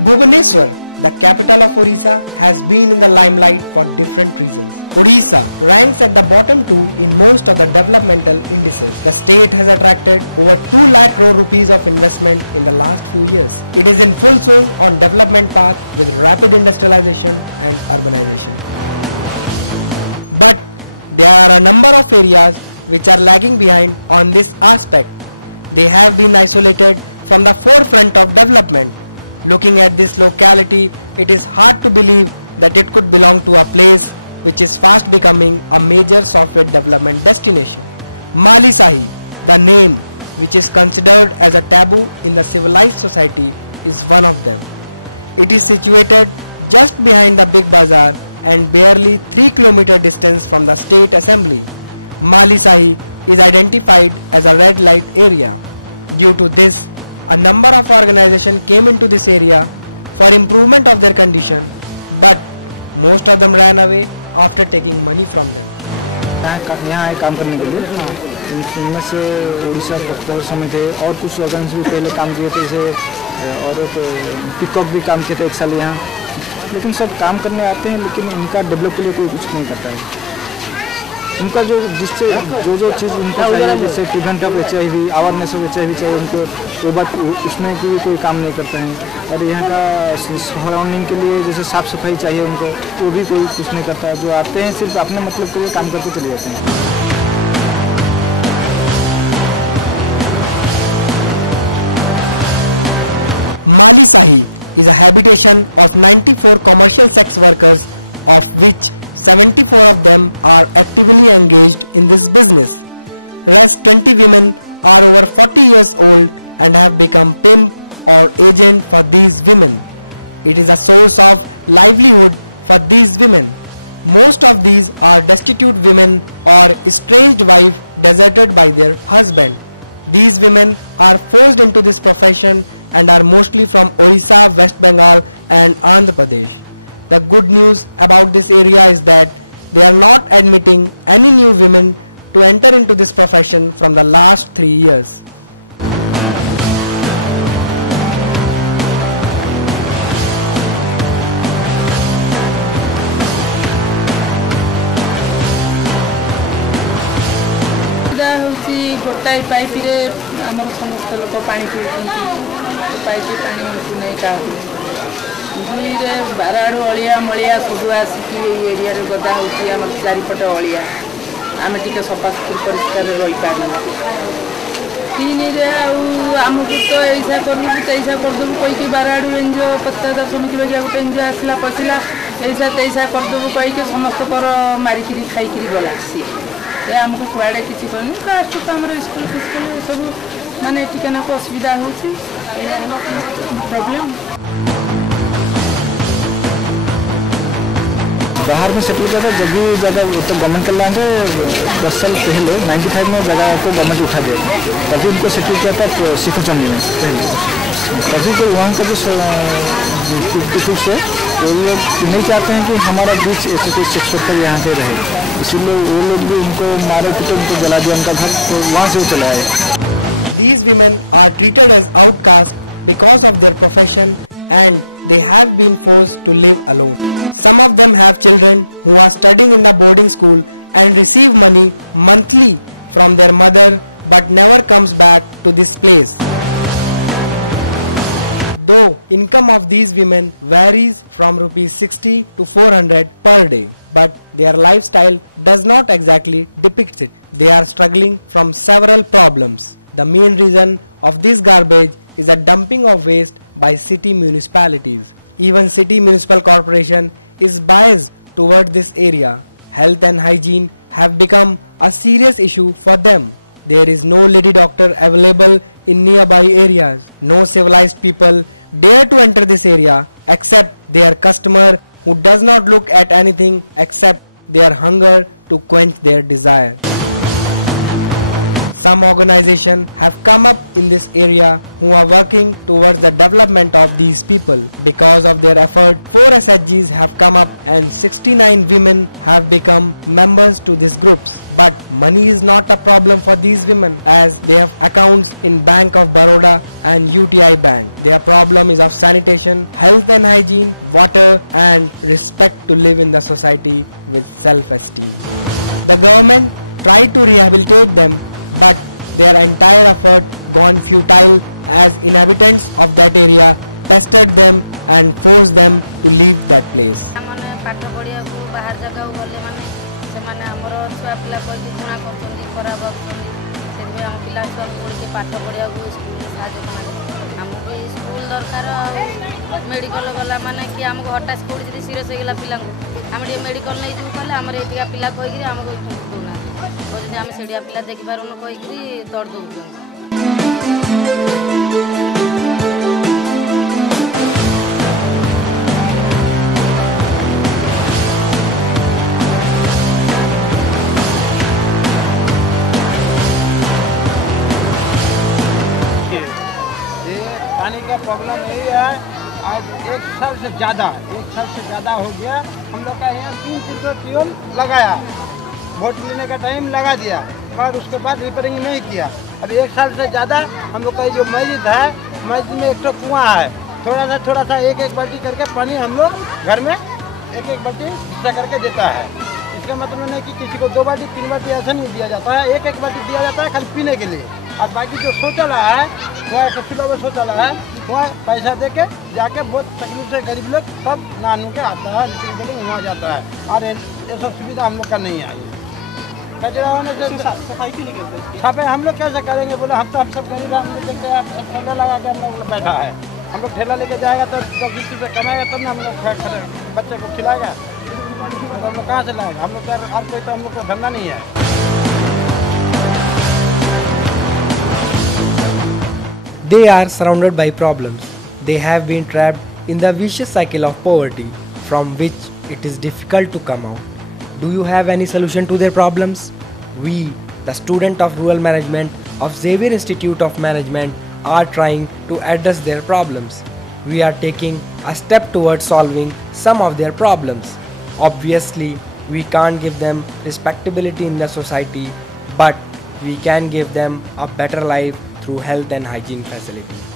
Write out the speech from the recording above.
Bhubaneswar, the capital of Orissa, has been in the limelight for different reasons. Orissa ranks at the bottom 2 in most of the developmental indices. The state has attracted over 2 lakh crore rupees of investment in the last few years. It is in full swing on development path with rapid industrialization and urbanization. But there are a number of areas which are lagging behind on this aspect. They have been isolated from the forefront of development. Looking at this locality, it is hard to believe that it could belong to a place which is fast becoming a major software development destination. Malisahi, the name which is considered as a taboo in the civilized society, is one of them. It is situated just behind the big bazaar and barely 3 km distance from the state assembly. Malisahi is identified as a red light area. Due to this, a number of organizations came into this area for improvement of their condition, but most of them ran away after taking money from them. यहाँ आए काम करने के लिए, इनमें से उड़ीसा पत्रकार समिति और कुछ ऑर्गेनाइजेशन भी पहले काम किए थे, जैसे और पिकअप भी काम किए थे 1 साल यहाँ, लेकिन सब काम करने आते हैं लेकिन इनका डेवलप के लिए कोई कुछ नहीं करता है। उनका जिससे जो चीज़ उनको चाहिए, जैसे prevent of HIV, awareness of HIV चाहिए उनको, वो बात उसमें की भी कोई काम नहीं करते हैं। और यहाँ का सराउंडिंग के लिए जैसे साफ़ सफाई चाहिए उनको, वो भी कोई कुछ नहीं करता है। जो आते हैं सिर्फ अपने मतलब के लिए काम करके चले जाते हैं। Malisahi is a habitation of 94 commercial sex workers, of which 74 of them are actively engaged in this business. Rest 20 women are over 40 years old and have become pimp or agent for these women. It is a source of livelihood for these women. Most of these are destitute women or estranged wife deserted by their husband. These women are forced into this profession and are mostly from Orissa, West Bengal and Andhra Pradesh. The good news about this area is that they are not admitting any new women to enter into this profession from the last 3 years. गोटाई pipe रे आमर समस्त लोक पानी पीउछन्ति, pipe पानी नै काहु दुई रे बाराडू अलिया मलिया सब आसिकी एरिया रे गदा होची, आमर चारिपट अलिया आमे टिके सफा सुतुर परिष्कार रही पारना। तीन रे आमको तो ऐसा करलु तैसा करदबु कोई कि बाराडू एनजीओ पत्ता समिति बगिया गोटे एनजीओ आसला पसिला ऐसा तैसा करदबु कोई कि समस्त पर मारिकी खाइकी गलासी। आमको कुआड़े किसी कहनी लास्ट तो आम स्कूल फिस्कूल सब माने टिके को असुविधा होची प्रॉब्लम। बाहर में सेटल किया था, जब भी जगह तो गवर्नमेंट का लैंड है, 10 साल पहले 95 में जगह को गवर्नमेंट उठा दिया, तभी उनको सेटल किया था सिखोचंडी में पहले। तभी तो वहाँ का जो कुछ है वो लोग नहीं चाहते हैं कि हमारा बीच ऐसे कोई सेक्स वर्कर यहाँ पे रहे, इसीलिए वो लोग भी उनको मारे पीटे, उनको जला दिया उनका घर, तो वहाँ से वो चले आए। These women are treated as outcasts because of their profession and they have been forced to live alone. Some of them have children who are studying in the boarding school and receive money monthly from their mother but never comes back to this place. Though income of these women varies from rupees 60 to 400 per day, but their lifestyle does not exactly depict it. They are struggling from several problems. The main reason of this garbage is the dumping of waste by city municipalities. Even city municipal corporation is biased toward this area. Health and hygiene have become a serious issue for them. There is no lady doctor available in nearby areas. No civilized people dare to enter this area except their customer, who does not look at anything except their hunger to quench their desire. Some organizations have come up in this area who are working towards the development of these people. Because of their effort, 4 SHGs have come up and 69 women have become members to these groups. But money is not a problem for these women as they have accounts in Bank of Baroda and UTI Bank. Their problem is of sanitation, health and hygiene, water and respect to live in the society with self-esteem. The government tried to rehabilitate them, but their entire effort gone futile as inhabitants of that area pestered them and forced them to leave that place. पाठ पढ़िया को बाहर जगह गले माने से माने हमर छुआ पिला कोई की गुणा करछंदी खराब होछंदी सेति हम पिला छुआ को के पाठ पढ़िया को स्कूल साहाଯ୍य करना हमके स्कूल दरकार मेडिकल गला माने कि हमको हटास कोडी जदी सीरियस हो गेला पिला को हम डी मेडिकल नै जू कहले हमर एटिका पिला कोइ कि हमको दोना को जदी हम सेडिया पिला देखि पारुन कोइ कि तोड़ दउछन. पानी का प्रॉब्लम यही है. आज 1 साल से ज़्यादा हो गया हम लोग का यहाँ 300 ट्यूबवेल लगाया, वोट लेने का टाइम लगा दिया और उसके बाद रिपेयरिंग नहीं किया. अब 1 साल से ज़्यादा हम लोग का जो मस्जिद है, मस्जिद में एक तो कुआँ है, थोड़ा सा एक बाल्टी करके पानी हम लोग घर में एक बाल्टी हिस्सा करके देता है. इसका मतलब नहीं कि किसी को 2 बाल्टी 3 बाल्टी ऐसा नहीं दिया जाता है, एक बाल्टी दिया जाता है खाली पीने के लिए. और बाकी जो शौचालय है वहाँ कचूला में शौचालय है, वहाँ पैसा दे के जाके बहुत तकलीफ से गरीब लोग सब नहा के आता है, लेकिन वहाँ जाता है. और ये सब सुविधा हम लोग का नहीं है. कचरा होने से सफाई क्यों नहीं करते? सफाई हम लोग कैसे करेंगे? बोले हम सब गरीब हैं, हम लोग देखते हैं सब ठेला लगा के हम लोग बैठा है. हम लोग ठेला लेके जाएगा तो 10-20 रुपये कमाएगा तब ना हम लोग बच्चे को खिलाएगा. तो हम लोग कहाँ से लाएगा? हम लोग आज कोई तो हम लोग को धंधा नहीं है. They are surrounded by problems. They have been trapped in the vicious cycle of poverty from which it is difficult to come out. Do you have any solution to their problems? We, the student of rural management of Xavier Institute of Management, are trying to address their problems. We are taking a step towards solving some of their problems. Obviously, we can't give them respectability in the society, but we can give them a better life through health and hygiene facilities.